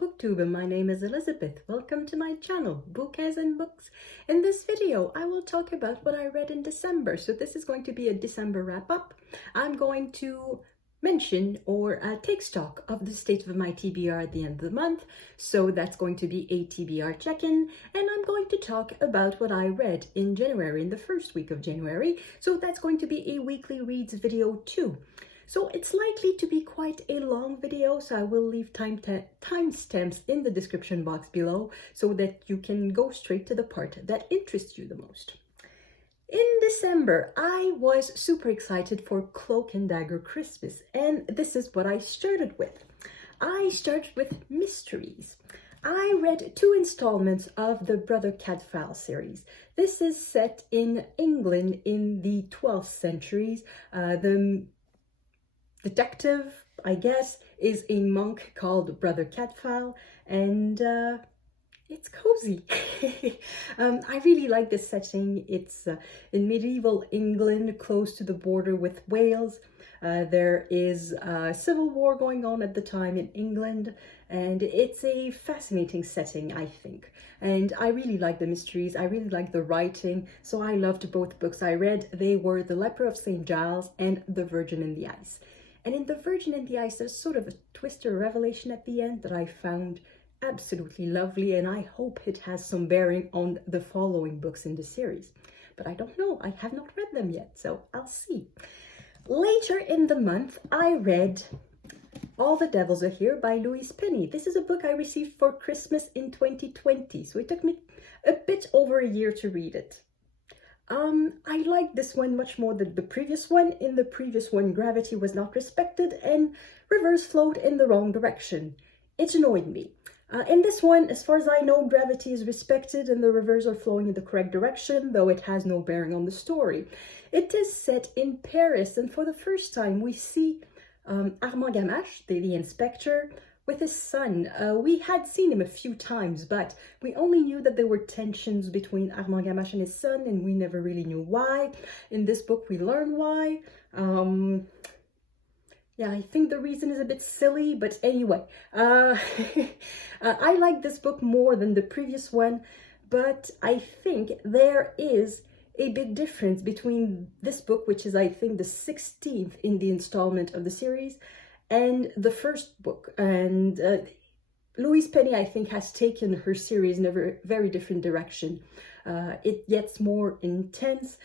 Booktuber, my name is Elizabeth. Welcome to my channel, Book as in Books. In this video, I will talk about what I read in December. So this is going to be a December wrap-up. I'm going to mention or take stock of the state of my TBR at the end of the month. So that's going to be a TBR check-in. And I'm going to talk about what I read in January, in the first week of January. So that's going to be a weekly reads video too. So it's likely to be quite a long video, so I will leave timestamps in the description box below so that you can go straight to the part that interests you the most. In December, I was super excited for Cloak and Dagger Christmas, and this is what I started with. I started with mysteries. I read 2 installments of the Brother Cadfael series. This is set in England in the 12th centuries. The detective, I guess, is a monk called Brother Cadfael, and it's cozy. I really like this setting. It's in medieval England, close to the border with Wales. There is a civil war going on at the time in England, and it's a fascinating setting, I think. And I really like the mysteries. I really like the writing, so I loved both books I read. They were The Leper of St. Giles and The Virgin in the Ice. And in The Virgin in the Ice, there's sort of a twist or revelation at the end that I found absolutely lovely, and I hope it has some bearing on the following books in the series. But I don't know, I have not read them yet, so I'll see. Later in the month, I read All the Devils Are Here by Louise Penny. This is a book I received for Christmas in 2020, so it took me a bit over a year to read it. I like this one much more than the previous one. In the previous one, gravity was not respected and rivers flowed in the wrong direction. It annoyed me. In this one, as far as I know, gravity is respected and the rivers are flowing in the correct direction, though it has no bearing on the story. It is set in Paris, and for the first time we see Armand Gamache, the inspector, with his son. We had seen him a few times, but we only knew that there were tensions between Armand Gamache and his son, and we never really knew why. In this book, we learn why. Yeah, I think the reason is a bit silly, but anyway. I like this book more than the previous one, but I think there is a big difference between this book, which is, I think, the 16th in the installment of the series, and the first book. And Louise Penny, I think, has taken her series in a very different direction. It gets more intense.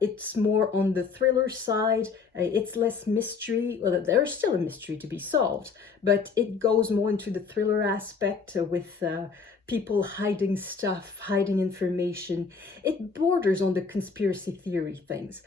It's more on the thriller side. It's less mystery. Well, there's still a mystery to be solved, but it goes more into the thriller aspect with people hiding stuff, hiding information. It borders on the conspiracy theory things.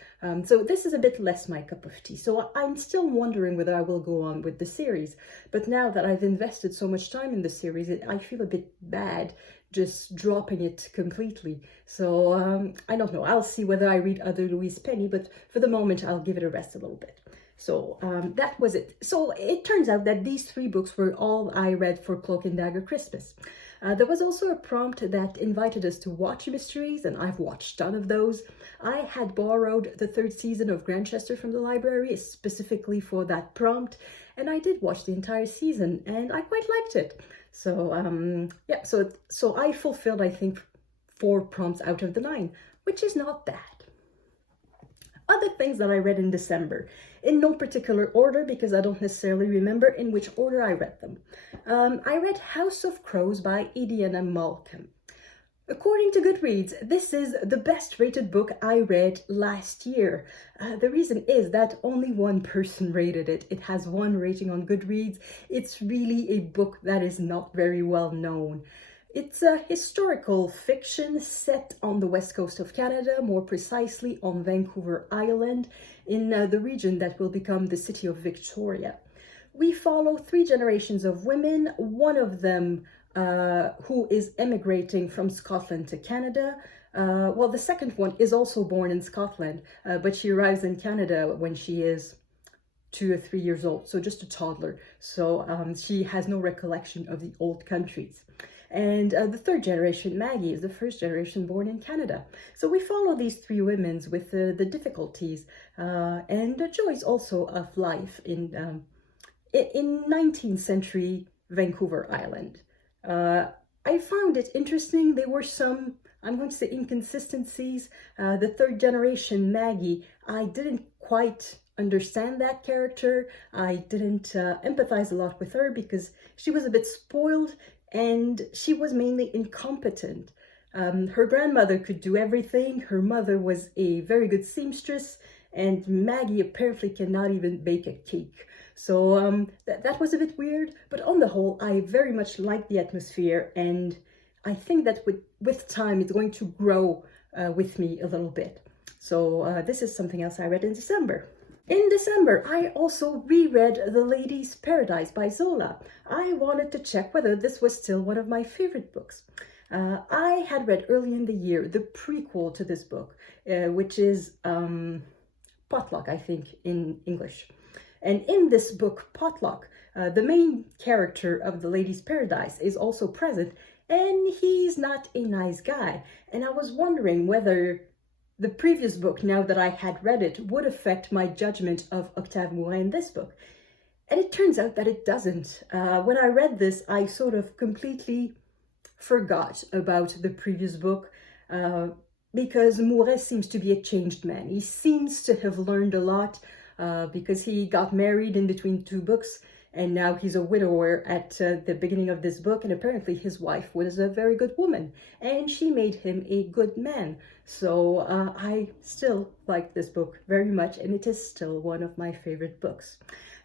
So this is a bit less my cup of tea. So I'm still wondering whether I will go on with the series. But now that I've invested so much time in the series, I feel a bit bad just dropping it completely. So I don't know. I'll see whether I read other Louise Penny, but for the moment, I'll give it a rest a little bit. So that was it. So it turns out that these 3 books were all I read for Cloak and Dagger Christmas. There was also a prompt that invited us to watch mysteries, and I've watched a ton of those. I had borrowed the 3rd season of Grantchester from the library specifically for that prompt, and I did watch the entire season, and I quite liked it. So yeah, so I fulfilled, I think, 4 prompts out of the 9, which is not bad. Other things that I read in December, in no particular order because I don't necessarily remember in which order I read them. I read House of Crows by Edeana Malcolm. According to Goodreads, this is the best rated book I read last year. The reason is that only one person rated it. It has 1 rating on Goodreads. It's really a book that is not very well known. It's a historical fiction set on the west coast of Canada, more precisely on Vancouver Island, in the region that will become the city of Victoria. We follow 3 generations of women, one of them who is emigrating from Scotland to Canada. Well, the second one is also born in Scotland, but she arrives in Canada when she is 2 or 3 years old, so just a toddler. So she has no recollection of the old countries. And the 3rd generation, Maggie, is the 1st generation born in Canada. So we follow these 3 women with the difficulties and the joys also of life in 19th century Vancouver Island. I found it interesting. There were some, I'm going to say, inconsistencies. The third generation Maggie, I didn't quite understand that character. I didn't empathize a lot with her because she was a bit spoiled and she was mainly incompetent. Her grandmother could do everything. Her mother was a very good seamstress, and Maggie apparently cannot even bake a cake. So that was a bit weird, but on the whole, I very much like the atmosphere, and I think that with time, it's going to grow with me a little bit. So this is something else I read in December. In December, I also reread The Lady's Paradise by Zola. I wanted to check whether this was still one of my favorite books. I had read early in the year the prequel to this book, which is Potluck, I think, in English. And in this book, Potluck, the main character of The Lady's Paradise is also present, and he's not a nice guy. And I was wondering whether the previous book, now that I had read it, would affect my judgment of Octave Morin in this book. And it turns out that it doesn't. When I read this, I sort of completely forgot about the previous book because Mouret seems to be a changed man. He seems to have learned a lot because he got married in between two books, and now he's a widower at the beginning of this book, and apparently his wife was a very good woman and she made him a good man. So I still like this book very much, and it is still one of my favorite books.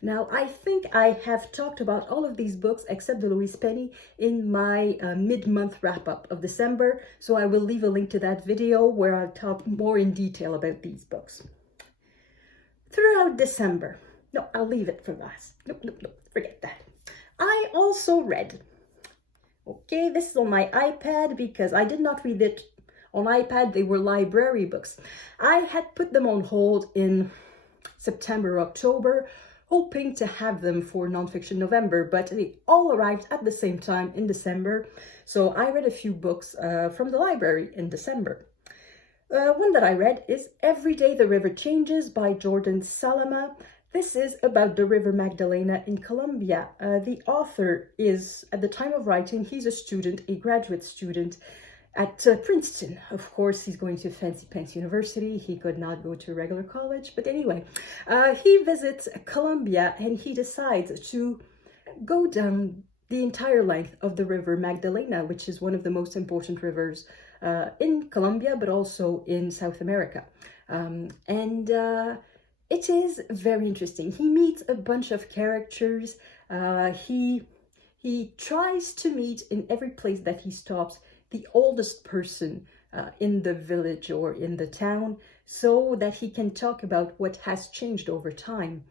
Now, I think I have talked about all of these books except the Louise Penny in my mid-month wrap-up of December, so I will leave a link to that video where I'll talk more in detail about these books. Throughout December, no, I'll leave it for last. Nope, forget that. I also read, okay, this is on my iPad because I did not read it on iPad, they were library books. I had put them on hold in September, October, hoping to have them for Nonfiction November, but they all arrived at the same time in December. So I read a few books from the library in December. One that I read is Every Day the River Changes by Jordan Salama. This is about the River Magdalena in Colombia. The author is, at the time of writing, he's a student, a graduate student at Princeton. Of course, he's going to Fancy Pants University. He could not go to a regular college. But anyway, he visits Colombia and he decides to go down the entire length of the River Magdalena, which is one of the most important rivers in Colombia, but also in South America. It is very interesting. He meets a bunch of characters. He tries to meet in every place that he stops the oldest person in the village or in the town, so that he can talk about what has changed over time.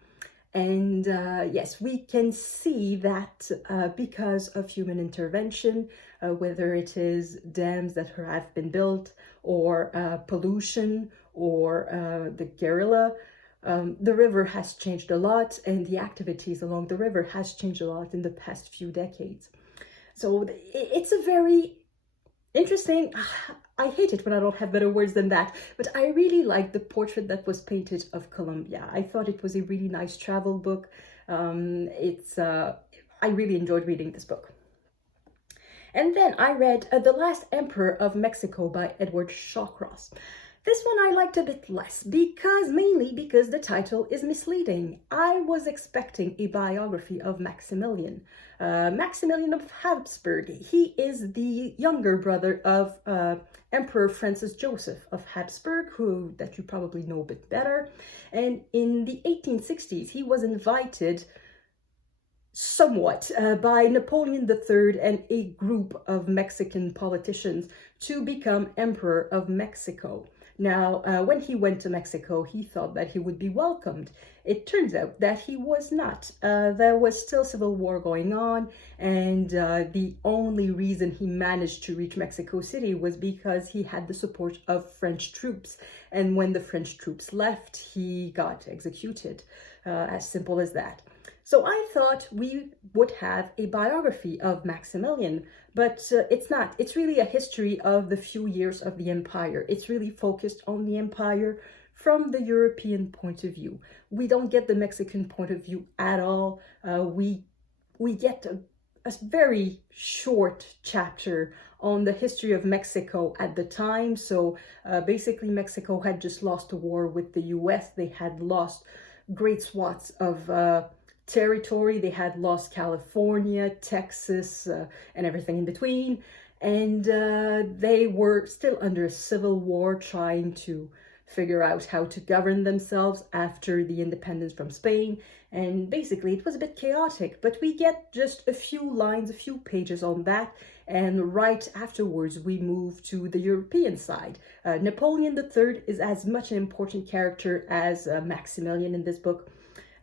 And yes, we can see that because of human intervention, whether it is dams that have been built or pollution or the guerrilla, the river has changed a lot, and the activities along the river has changed a lot in the past few decades. So it's a very interesting, I hate it when I don't have better words than that, but I really like the portrait that was painted of Colombia. I thought it was a really nice travel book. I really enjoyed reading this book. And then I read The Last Emperor of Mexico by Edward Shawcross. This one I liked a bit less, mainly because the title is misleading. I was expecting a biography of Maximilian. Maximilian of Habsburg. He is the younger brother of Emperor Francis Joseph of Habsburg, that you probably know a bit better. And in the 1860s, he was invited somewhat by Napoleon III and a group of Mexican politicians to become Emperor of Mexico. Now, when he went to Mexico, he thought that he would be welcomed. It turns out that he was not. There was still civil war going on, and the only reason he managed to reach Mexico City was because he had the support of French troops. And when the French troops left, he got executed. As simple as that. So I thought we would have a biography of Maximilian, but it's not. It's really a history of the few years of the empire. It's really focused on the empire from the European point of view. We don't get the Mexican point of view at all. We get a very short chapter on the history of Mexico at the time. So basically Mexico had just lost a war with the US. They had lost great swaths of territory. They had lost California, Texas, and everything in between. And they were still under a civil war, trying to figure out how to govern themselves after the independence from Spain. And basically it was a bit chaotic, but we get just a few lines, a few pages on that. And right afterwards, we move to the European side. Napoleon III is as much an important character as Maximilian in this book.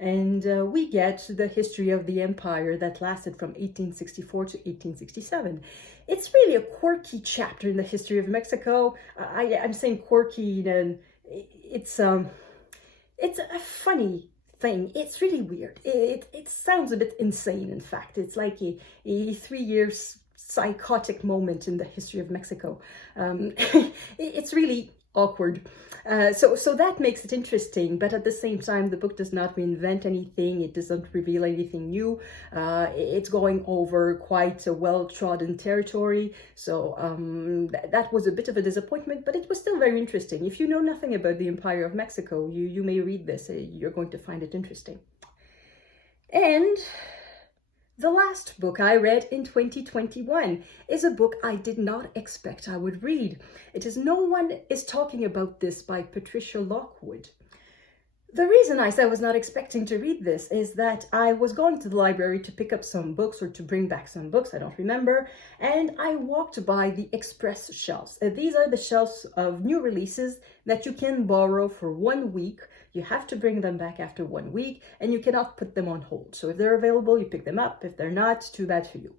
And we get the history of the empire that lasted from 1864 to 1867. It's really a quirky chapter in the history of Mexico. I'm saying quirky, and it's a funny thing. It's really weird. It sounds a bit insane, in fact. It's like a 3 years psychotic moment in the history of Mexico. It's really awkward. So that makes it interesting, but at the same time, the book does not reinvent anything. It doesn't reveal anything new. It's going over quite a well-trodden territory. So that was a bit of a disappointment, but it was still very interesting. If you know nothing about the Empire of Mexico, you may read this. You're going to find it interesting. And the last book I read in 2021 is a book I did not expect I would read. It is No One Is Talking About This by Patricia Lockwood. The reason I said I was not expecting to read this is that I was going to the library to pick up some books or to bring back some books, I don't remember, and I walked by the express shelves. These are the shelves of new releases that you can borrow for 1 week. You have to bring them back after 1 week, and you cannot put them on hold. So if they're available, you pick them up. If they're not, too bad for you.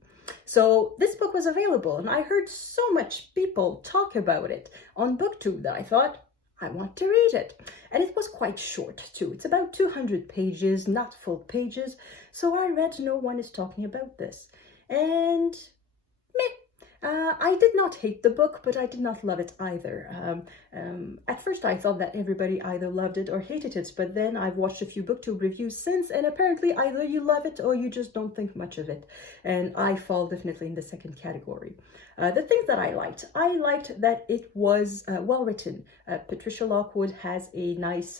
So this book was available, and I heard so much people talk about it on Booktube that I thought, I want to read it. And it was quite short too. It's about 200 pages, not full pages. So I read No One Is Talking About This. And meh. I did not hate the book, but I did not love it either. At first I thought that everybody either loved it or hated it, but then I've watched a few Booktube reviews since, and apparently either you love it or you just don't think much of it. And I fall definitely in the second category. The things that I liked that it was well written. Patricia Lockwood has a nice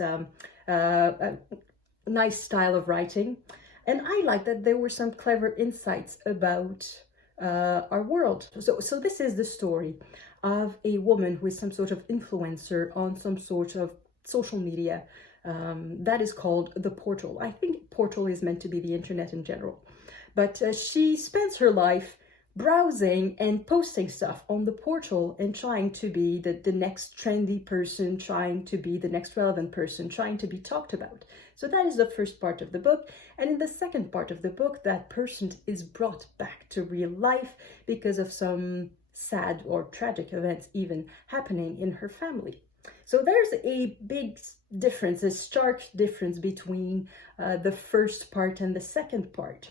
style of writing, and I liked that there were some clever insights about our world. So this is the story of a woman who is some sort of influencer on some sort of social media that is called the Portal. I think Portal is meant to be the internet in general, but she spends her life browsing and posting stuff on the Portal and trying to be the next trendy person, trying to be the next relevant person, trying to be talked about. So that is the first part of the book. And in the second part of the book, that person is brought back to real life because of some sad or tragic events even happening in her family. So there's a big difference, a stark difference between the first part and the second part.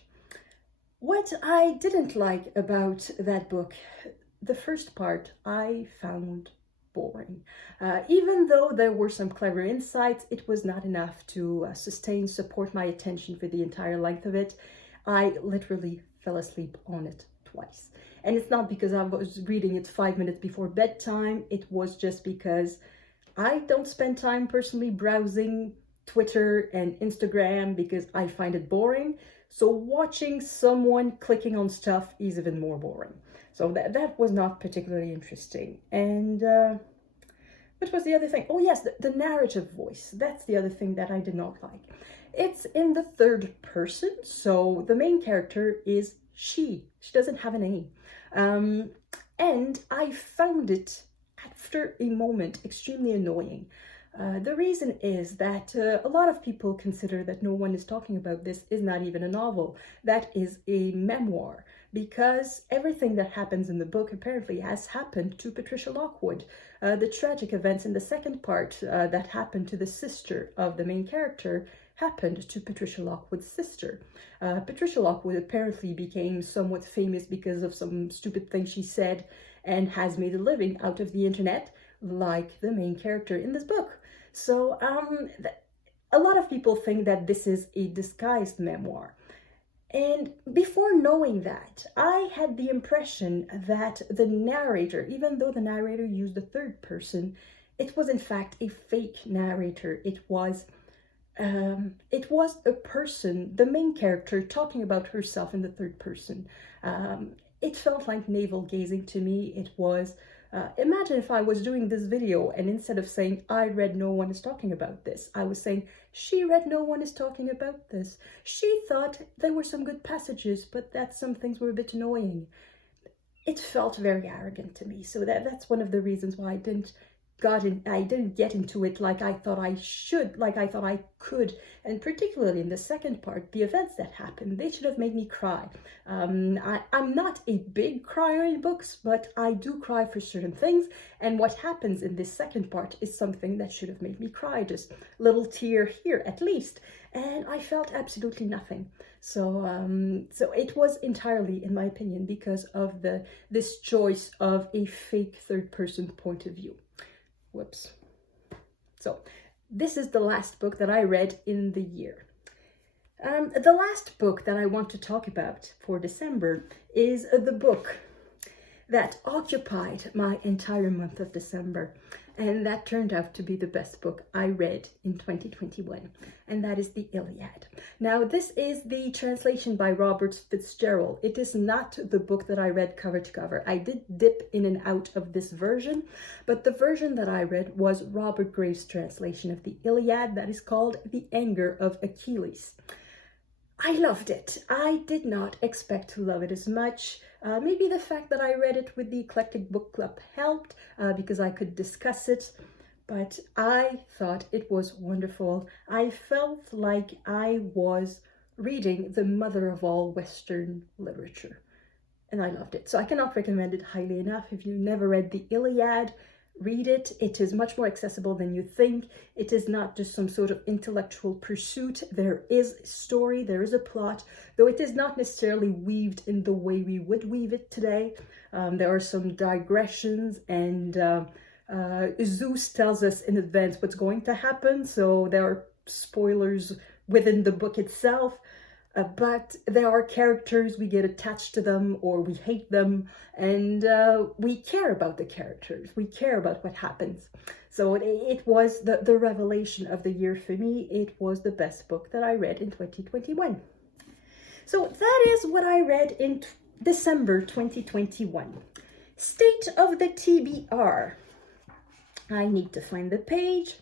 What I didn't like about that book, the first part, I found boring. Even though there were some clever insights, it was not enough to support my attention for the entire length of it. I literally fell asleep on it twice. And it's not because I was reading it 5 minutes before bedtime. It was just because I don't spend time personally browsing Twitter and Instagram because I find it boring. So watching someone clicking on stuff is even more boring. So that was not particularly interesting. And what was the other thing? Oh yes, the narrative voice. That's the other thing that I did not like. It's in the third person. So the main character is she. She doesn't have a name. And I found it, after a moment, extremely annoying. The reason is that a lot of people consider that No One Is Talking About This is not even a novel. That is a memoir, because everything that happens in the book apparently has happened to Patricia Lockwood. The tragic events in the second part that happened to the sister of the main character happened to Patricia Lockwood's sister. Patricia Lockwood apparently became somewhat famous because of some stupid thing she said and has made a living out of the internet, like the main character in this book. So a lot of people think that this is a disguised memoir. And before knowing that, I had the impression that the narrator, even though the narrator used the third person, it was in fact a fake narrator. It was a person, the main character, talking about herself in the third person. It felt like navel gazing to me. It was, imagine if I was doing this video and instead of saying, I read no one is talking about this, I was saying, she read no one is talking about this. She thought there were some good passages, but that some things were a bit annoying. It felt very arrogant to me. So that's one of the reasons why I didn't get into it like I thought I should, like I thought I could. And particularly in the second part, the events that happened, they should have made me cry. I'm not a big crier in books, but I do cry for certain things. And what happens in this second part is something that should have made me cry, just a little tear here at least. And I felt absolutely nothing. So it was entirely, in my opinion, because of this choice of a fake third person point of view. Whoops. So this is the last book that I read in the year. The last book that I want to talk about for December is the book that occupied my entire month of December, and that turned out to be the best book I read in 2021, and that is the Iliad. Now, this is the translation by Robert Fitzgerald. It is not the book that I read cover to cover. I did dip in and out of this version, but the version that I read was Robert Graves' translation of the Iliad that is called The Anger of Achilles. I loved it. I did not expect to love it as much. Maybe the fact that I read it with the Eclectic Book Club helped because I could discuss it, but I thought it was wonderful. I felt like I was reading the mother of all Western literature, and I loved it. So I cannot recommend it highly enough. If you've never read the Iliad, read it. It is much more accessible than you think. It is not just some sort of intellectual pursuit. There is a story, there is a plot, though it is not necessarily weaved in the way we would weave it today. There are some digressions, and Zeus tells us in advance what's going to happen, so there are spoilers within the book itself. But there are characters, we get attached to them or we hate them, and we care about the characters. We care about what happens. So it was the revelation of the year for me. It was the best book that I read in 2021. So that is what I read in December 2021. State of the TBR. I need to find the page.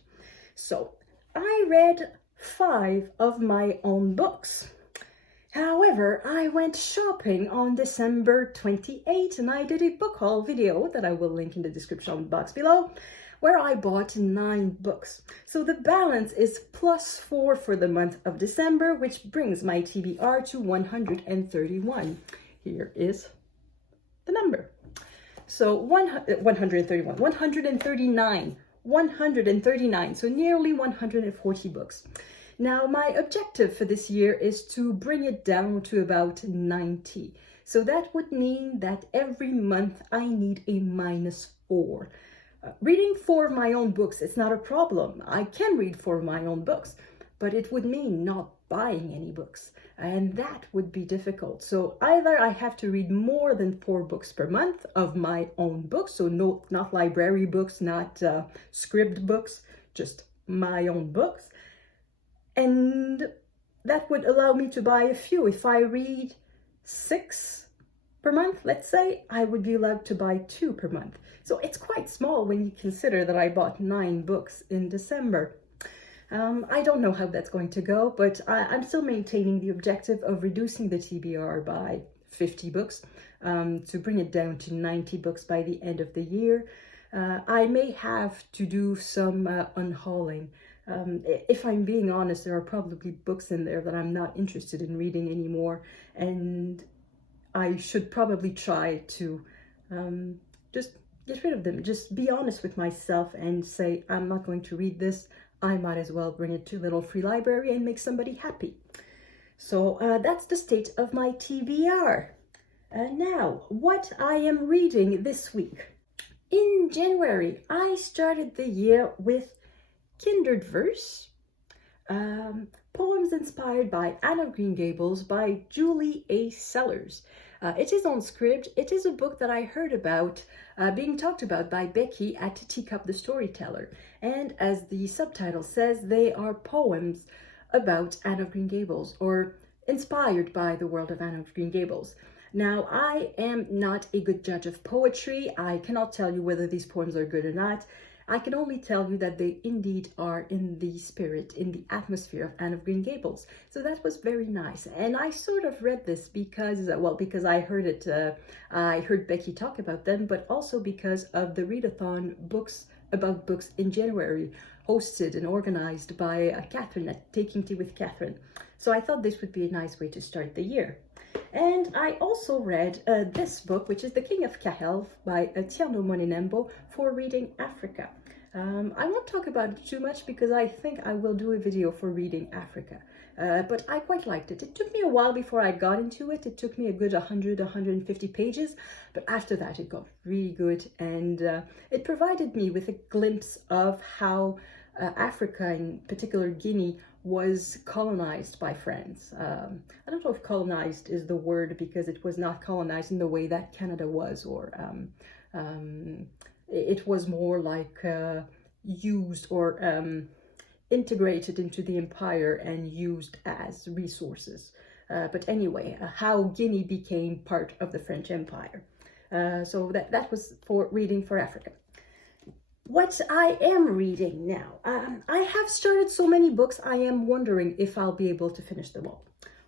So I read 5 of my own books. However, I went shopping on December 28th and I did a book haul video that I will link in the description box below, where I bought 9 books. So the balance is +4 for the month of December, which brings my TBR to 131. Here is the number. So 131, 139, so nearly 140 books. Now, my objective for this year is to bring it down to about 90. So that would mean that every month I need a -4. Reading 4 of my own books, it's not a problem. I can read 4 of my own books, but it would mean not buying any books, and that would be difficult. So either I have to read more than 4 books per month of my own books, so not library books, not script books, just my own books. And that would allow me to buy a few. If I read 6 per month, let's say, I would be allowed to buy 2 per month. So it's quite small when you consider that I bought 9 books in December. I don't know how that's going to go, but I'm still maintaining the objective of reducing the TBR by 50 books to bring it down to 90 books by the end of the year. I may have to do some unhauling. If I'm being honest, there are probably books in there that I'm not interested in reading anymore, and I should probably try to just get rid of them. Just be honest with myself and say, I'm not going to read this. I might as well bring it to a little free library and make somebody happy. So that's the state of my TBR. Now, what I am reading this week. In January, I started the year with Kindred Verse. Poems Inspired by Anne of Green Gables by Julie A. Sellers. It is on Scribd. It is a book that I heard about being talked about by Becky at Teacup the Storyteller. And as the subtitle says, they are poems about Anne of Green Gables, or inspired by the world of Anne of Green Gables. Now, I am not a good judge of poetry. I cannot tell you whether these poems are good or not. I can only tell you that they indeed are in the spirit, in the atmosphere of Anne of Green Gables. So that was very nice. And I sort of read this because, well, because I heard it, I heard Becky talk about them, but also because of the readathon books about books in January, hosted and organized by Catherine at Taking Tea with Catherine. So I thought this would be a nice way to start the year. And I also read this book, which is The King of Kahel by Tierno Monénembo, for reading Africa. I won't talk about it too much because I think I will do a video for reading Africa. But I quite liked it. It took me a while before I got into it. It took me a good 100-150 pages, but after that it got really good, and it provided me with a glimpse of how Africa, in particular Guinea, was colonized by France. I don't know if colonized is the word, because it was not colonized in the way that Canada was, or it was more like used or integrated into the empire and used as resources. But anyway, how Guinea became part of the French Empire. So that was for reading for Africa. What I am reading now, I have started so many books, I am wondering if I'll be able to finish them all.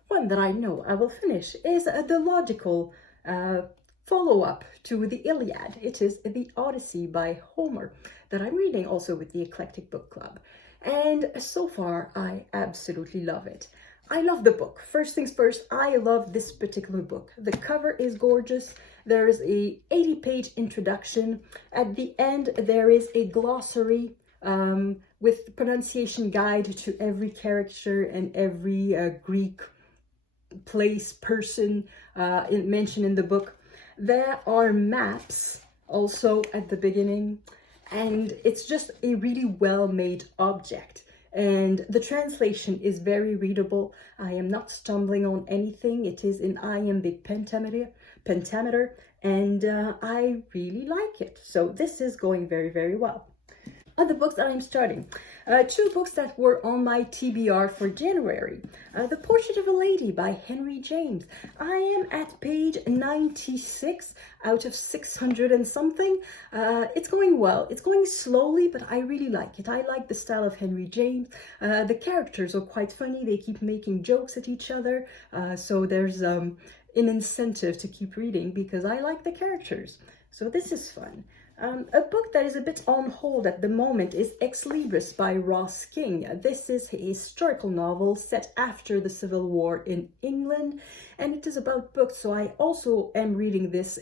One that I know I will finish is the logical follow-up to the Iliad. It is the Odyssey by Homer that I'm reading also with the Eclectic Book Club. And so far, I absolutely love it. I love the book. First things first, I love this particular book. The cover is gorgeous. There is a 80-page introduction. At the end, there is a glossary with pronunciation guide to every character and every Greek place, person mentioned in the book. There are maps also at the beginning, and it's just a really well-made object. And the translation is very readable. I am not stumbling on anything. It is in iambic pentameter, and I really like it. So this is going very, very well. Other books that I'm starting. Two books that were on my TBR for January. The Portrait of a Lady by Henry James. I am at page 96 out of 600 and something. It's going well. It's going slowly, but I really like it. I like the style of Henry James. The characters are quite funny. They keep making jokes at each other. So there's an incentive to keep reading because I like the characters. So this is fun. A book that is a bit on hold at the moment is Ex-Libris by Ross King. This is a historical novel set after the Civil War in England, and it is about books. So I also am reading this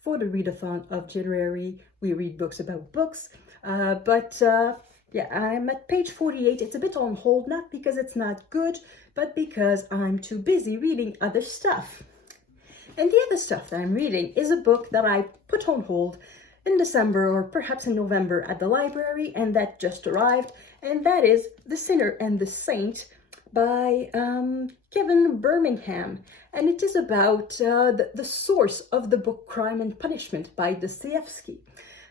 for the readathon of January. We read books about books, yeah, I'm at page 48. It's a bit on hold, not because it's not good, but because I'm too busy reading other stuff. And the other stuff that I'm reading is a book that I put on hold in December or perhaps in November at the library, and that just arrived, and that is The Sinner and the Saint by Kevin Birmingham. And it is about the source of the book Crime and Punishment by Dostoevsky.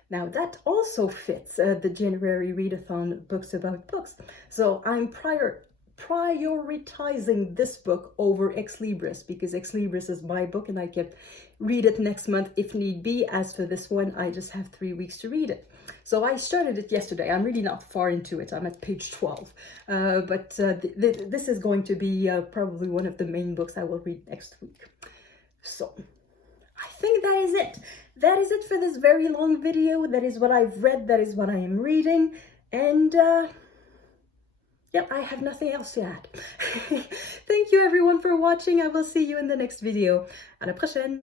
Now that also fits the January readathon books about books. So I'm prioritizing this book over Ex-Libris because Ex-Libris is my book and I can read it next month if need be. As for this one, I just have 3 weeks to read it. So I started it yesterday. I'm really not far into it. I'm at page 12. This is going to be probably one of the main books I will read next week. So I think that is it. That is it for this very long video. That is what I've read. That is what I am reading. And yep, I have nothing else to add. Thank you everyone for watching. I will see you in the next video. À la prochaine.